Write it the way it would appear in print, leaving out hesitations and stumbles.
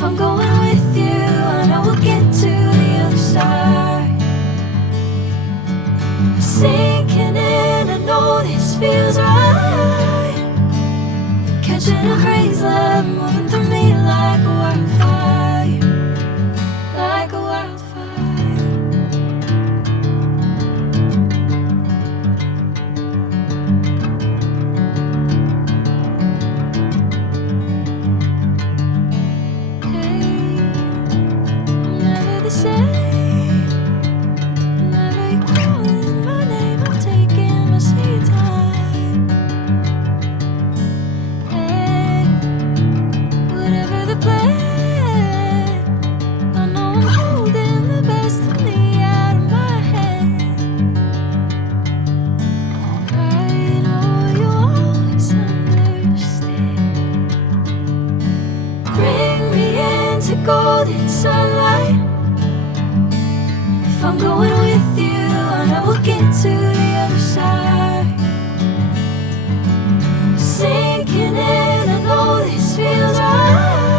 If I'm going with you, I know we'll get to the other side. Sinking in, I know this feels right. Catching a crazy love, moving through me like a wildfire, like a wildfire. Hey, I'm never the same. Whenever you're calling my name, I'm taking my sweet time. Hey, whatever the plan, I know I'm holding the best of me out of my hand. I know you'll always understand. Bring me into golden sunlight. If I'm going with you, I know we'll get to the other side. Sinking in, I know this feels right.